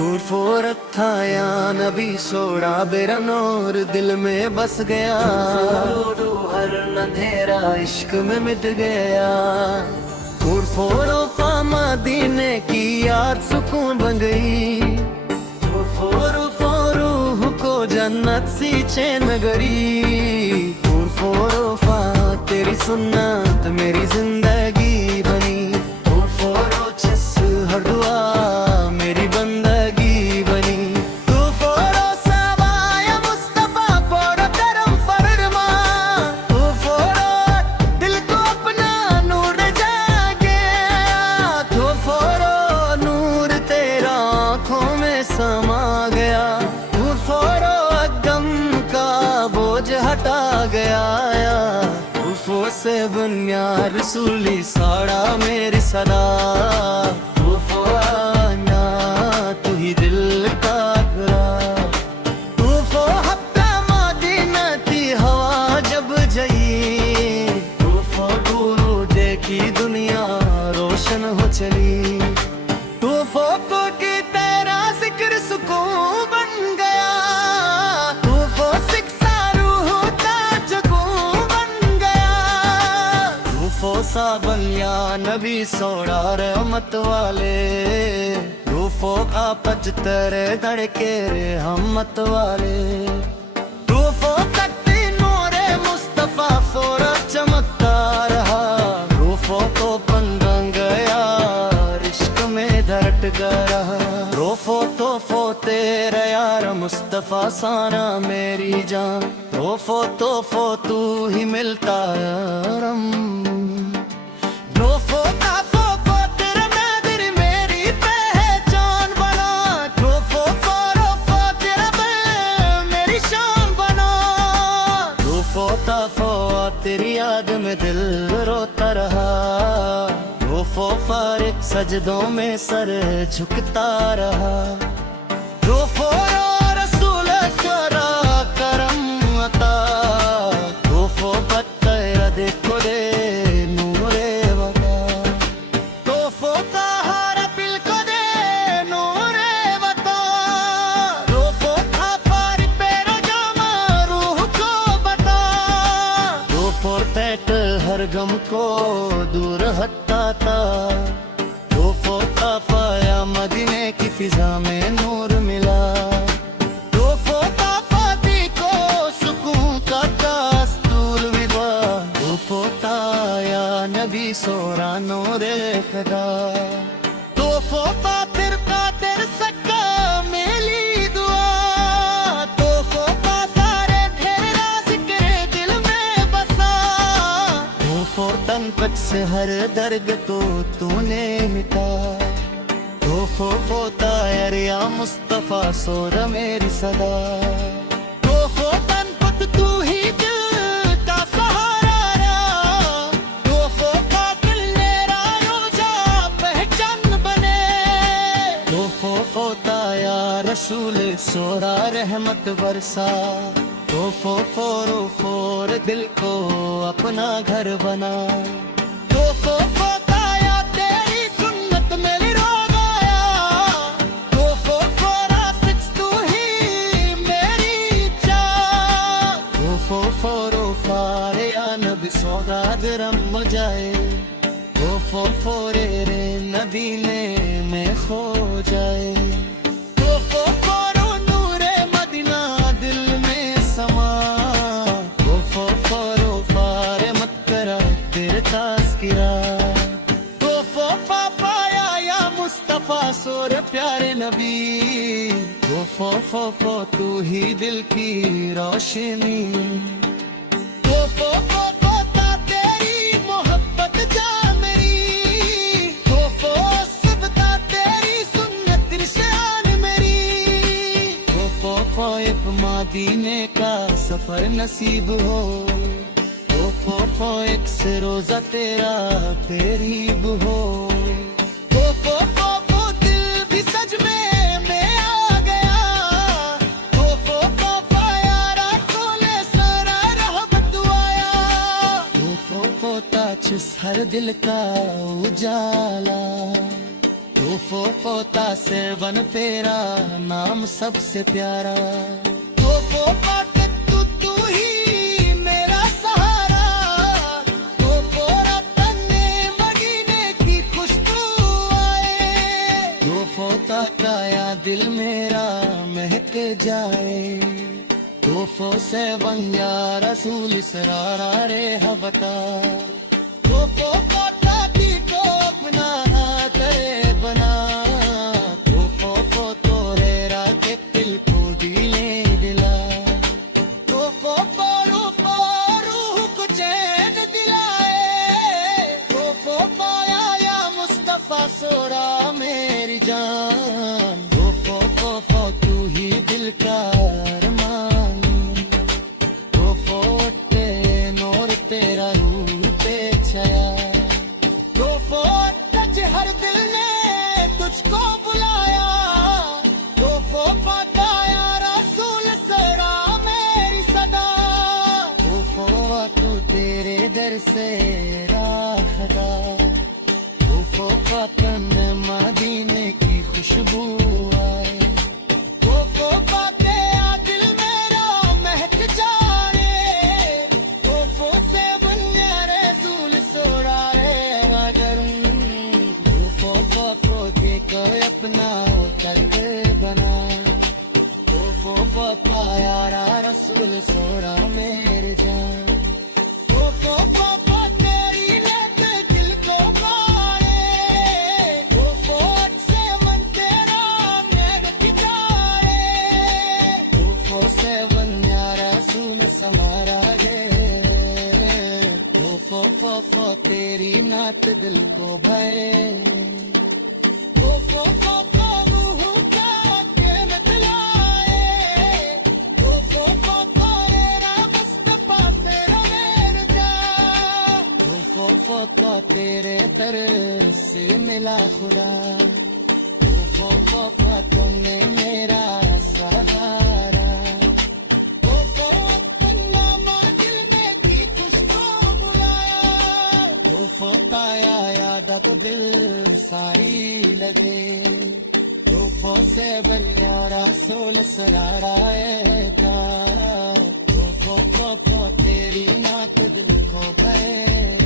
तूफो रखा या नबी सोड़ा बेरा नूर दिल में बस गया। हर अंधेरा इश्क में मिट गया। तूफो मदीने की याद सुकून बन गई। तूफो रूह को जन्नत सी चैन गरी। तूफो तेरी सुन्नत मेरी जिंदगी बनी। तूफो जिस हर दुआ मेरी बंदगी बनी। तूफो सवाया मुस्तफा फोड़ो करम फरमा। तूफो दिल को अपना नूर जागे। तूफो नूर तेरा आँखों में समा गया। तूफो गम का बोझ हटा गया। तूफो से बुनिया रसूली साड़ा मेरी सदा। तूफो आना तू ही दिल का गरा। तूफो हफ्ता मदीना की हवा जब जई। तूफो दूर देखी दुनिया रोशन हो चली। तूफो को की तेरा जिक्र सुकून बन गया। तूफो शिक्षा रूह का जगून बन गया। तूफो साबन या नबी सोड़ा रहमत वाले। तूफो का पचतर धड़के रे हमत वाले। तूफो कत्ती नूरे मुस्तफा फोरा चमकता रहा। तूफो तो पंदंग गया इश्क में धड़क गया। तोफो तेरा यार मुस्तफा साना मेरी जान। तोफो तू ही मिलता यारम। तोफो तेरा नादिर मेरी पहचान बना। तोफो तेरा मेरी शान बना। तोफो तेरी याद में दिल रोता रहा। तोफो फारिक सजदों में सर झुकता रहा। तोफो रसूल स्वरा करम अता। तोफो पत्ता देखो दे नूरे वता। तोफो का हारा पिल को दे नूरे वता। तोफो का फारिक पेरो जामा रूह को बता। तोफो तैट हर गम को दूर हटाता। तोफो ताफाया मदीने की फिजा में नूर मिला। तोफो ताफाती को सुकून का दस्तूर विदा। तोफो ताया नबी सोरा नूरे खुदा। तोफो पातिर सक्का मेली दुआ। तोफो सारे ढेरा जिक्र दिल में बसा। तोफो तन पच से हर दर्द को तूने मिटा। तोफो तायर या मुस्तफा सोरा मेरी सदा। तोफो तन पत तू ही दिल का सहारा। तोफो का दिल मेरा रोजा पहचान बने। तोफो ताया रसूल सोरा रहमत बरसा। तोफो फोर दिल को अपना घर बना। तोफो ताया तेरी सुन्नत में रो गया। तोफो रासिक तू ही मेरी चाह। तोफो फारे या नबी सौदा गरम जाए। तोफो रे नबी ने में खो जाए। तोफो नूरे मदीना दिल में समा। तोफो फारे मत करा तेरे तास्किरा। तोफो पाया या मुस्तफा सोर प्यारे नबी। तोफो तू ही दिल की रोशनी। तोफो ता तेरी मोहब्बत जा मेरी। तोफो सबता तेरी सुन्नत निशान मेरी। तोफो एक मदीने का सफर नसीब हो। तोफो एक से रोजा तेरा करीब हो। तोफो दिल भी सज में आ गया। तोफो यारा खोले सारा रहमत आया। तोफो ताच हर दिल का उजाला। तोफो तासिर बन तेरा नाम सबसे प्यारा तोफो पाके तू ही मेरा सहारा तोफो रतने मदीने की खुशबू आए तोफो तहकाया दिल मेरा महक जाए तोफो से बन या रसूल सरारा रे हबका तोफो को अपना तेरे बना तोफो तोरे राके दिल को दिले दिला तोफो रूह को चैन दिलाए तोफो पाया या मुस्तफा सोरा मेरी जान तोफो तू ही दिल का अरमान तोफो ते नूर तेरा रूह पे छाया तोफो हर दिल ने तुझको बुलाया तोफो पाया रसूल सरा मेरी सदा तोफो तू तेरे दर से राखदा तोफो फातन मदीने की खुशबू आए तोफो पाके दिल मेरा महक जाए तोफो से बन्या रसूल सोरा रे मगर को देखो अपना तर्क बना तोफो पाया रसूल सोरा मेरे जान तोफो तेरी नेत दिल को भाए तोफो से मन तेरा महक जाए तोफो से बन्या रसूल समारा गे तोफो तेरी नात दिल को भरे तोफो रूह का के मतलाए तोफो तेरा मुस्तफा फेरा मेरे जान तोफो तेरे तर से मिला खुदा तोफो तुमने मेरा सहारा तोफो अपना दिल में की खुशबू बुलाया तोफो पाया याद तो दिल सारी लगे तोफो से बलिया रसूल सराराए था तोफो तेरी नात दिल को गए